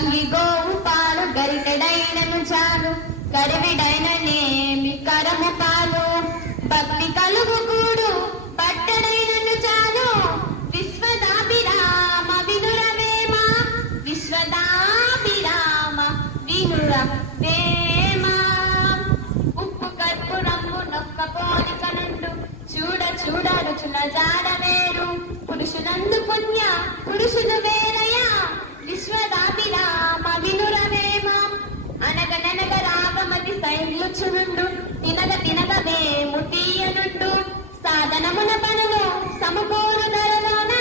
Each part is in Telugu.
గంగి గోవు పాలు గరిటెడైనను చాలు కడివిడైననేమి కరము పాలు భక్తి కలుగు కూడు పట్టడైనను చాలు విశ్వదాభిరామ వినురవేమ విశ్వదాభిరామ వినురవేమ ఉప్పు కర్పూరము నొక్క పోలిక నుండు చూడ చూడ రుచుల జాడవేరు పురుషులందు పుణ్య పురుషులు వేరయ విశ్వదాభిరామ వినురవేమ అనగననగ రాగమతి సైన్యుచునుండు తినగ తినగ వేము తీయనుండు సాధనమున పనులు సమకూరు ధరలోన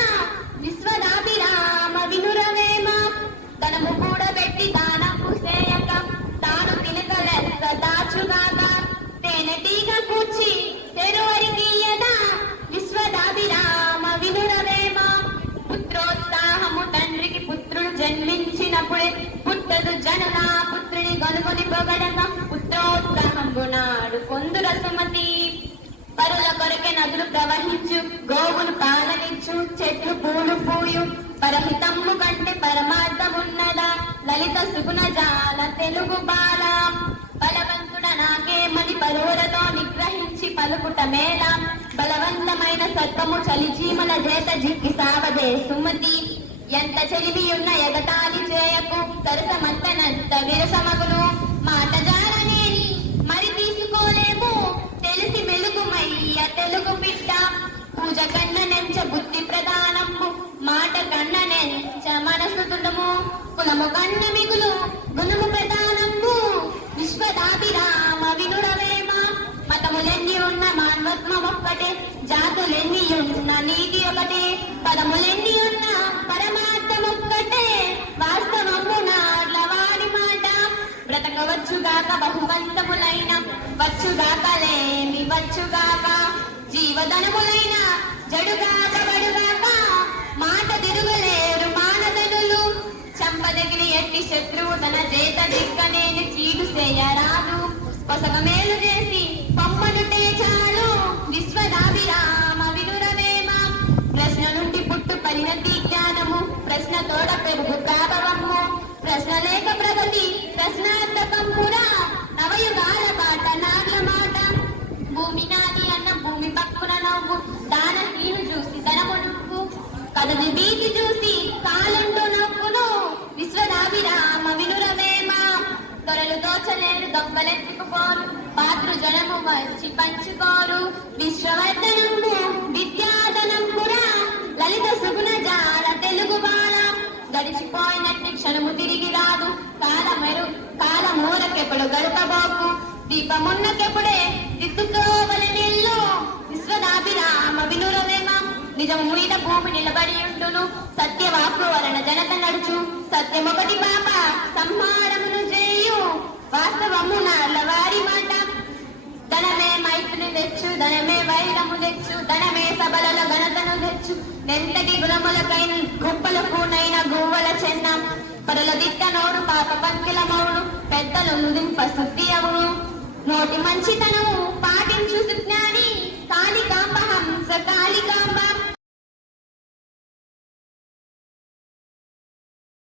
విశ్వదాభిరామ వినురవేమ ధనము కూడబెట్టి దానము సేయక తాను తినక లెక్క దాచుగాక తేనెటీగ కూర్చి తెరువరికీయదా విశ్వదాభిరామ వినురవేమ పుత్రోత్సాహము తండ్రికి పుత్రుడు జన్మించినప్పుడే పుట్టదు జనన పుత్రుని గనుకొని పొగడక పుత్రోత్సాహంబు నాడు కొందుర సుమతి పరుల కొరకే నదులు ప్రవహించు గోవులు పాలనిచ్చు చెట్లు పూలు పూయు పరహితమ్ము కంటే పరమార్థమున్నదా లలిత సుగుణ జాల తెలుగు బాల బలవంతుడ నాకేమని పరువులతో నిగ్రహించి పలుకుట మేళ బలవంతమైన సర్పము చలిచీమల చేత జిక్కి సావదే సుమతి ఎంత చెలిమియున్న ఎగతాళి చేయకు సరసమంతనంత విరసమగును మాట జారనేని మరి తీసుకోలేము తెలిసి మెలుగుమయ్య తెలుగు బిడ్డ పూజ కన్న నెంచ బుద్ధి ప్రధానము మాట కన్న నెంచ మనసు తులము కులము కన్న మిగులు గుణము ప్రధానము విశ్వదాభిరామ వినురవేమ మతములెన్ని ఉన్న మానవత్వం ఒక్కటే జాతులెన్ని ఉన్న నీతి ఒకటే పదములెన్ని ఉన్న పరమార్థం ఒక్కటే వాస్తవము నాడ్ల వాడి మాట బ్రతకవచ్చుగాక బహుబంధములైన వచ్చుగాకలేమి వచ్చుగాక జీవధనములైన జడుగాక బడుగాక మాట తిరుగులేరు మానదనులు చంపదగిని ఎట్టి శత్రువు తన చేత దిక్కనేని చీడు చేయరాదు పొసగ మేలు చేసి పొమ్మనుటే చాలు విశ్వదాభిరామ వినురవేమ ప్రశ్న నుండి పుట్టు పరిణతి జ్ఞానము ప్రశ్న తోడ పెరుగు ప్రాభవము ప్రశ్న లేక ప్రగతి ప్రశ్నార్థకమురా నవయుగాల బాట నాగ్ల మాట భూమి నాది అన్న భూమి పక్కున నవ్వు దాన తీను చూసి ధనము నువ్వు కదలి వీటి చూసి కాలంటూ నవ్వును విశ్వదాభిరామ వినురవేమ దొరలు దోచలేరు దొంగలెత్తుకుపోరు పాత్రు జనము వచ్చి పంచుకోరు విశ్వవర్ధనము విద్యాధనంపురా లలిత సుగుణ జాల తెలుగు బాల గడిచిపోయినట్టి క్షణము తిరిగి రాదు కాలమూరకెప్పుడు గడపబోకు దీపమున్నకెప్పుడే దిక్కుతోవలనిల్లు విశ్వదాభిరామ వినురవేమ నిజము మీద భూమి నిలబడి ఉండును సత్యవాకు వలన జనత నడుచు సత్యమొకటి పాప సంహారమును చేయు వాస్తవము నాళ్ళవారి మాట ధనమే మైత్రి తెచ్చు ధనమే వైరము తెచ్చు ధనమే సబలలో ఘనతను తెచ్చు నెంతటి గుణములకైన గుప్పలకునైన గువ్వల చెన్న పరుల దిట్ట నోడు పాప పంకిల మౌడు పెద్దలు నుదింప శుద్ధి అవును నోటి మంచితనము పాటించు సుజ్ఞాని కాళికాంబ హంస కాళికాంబ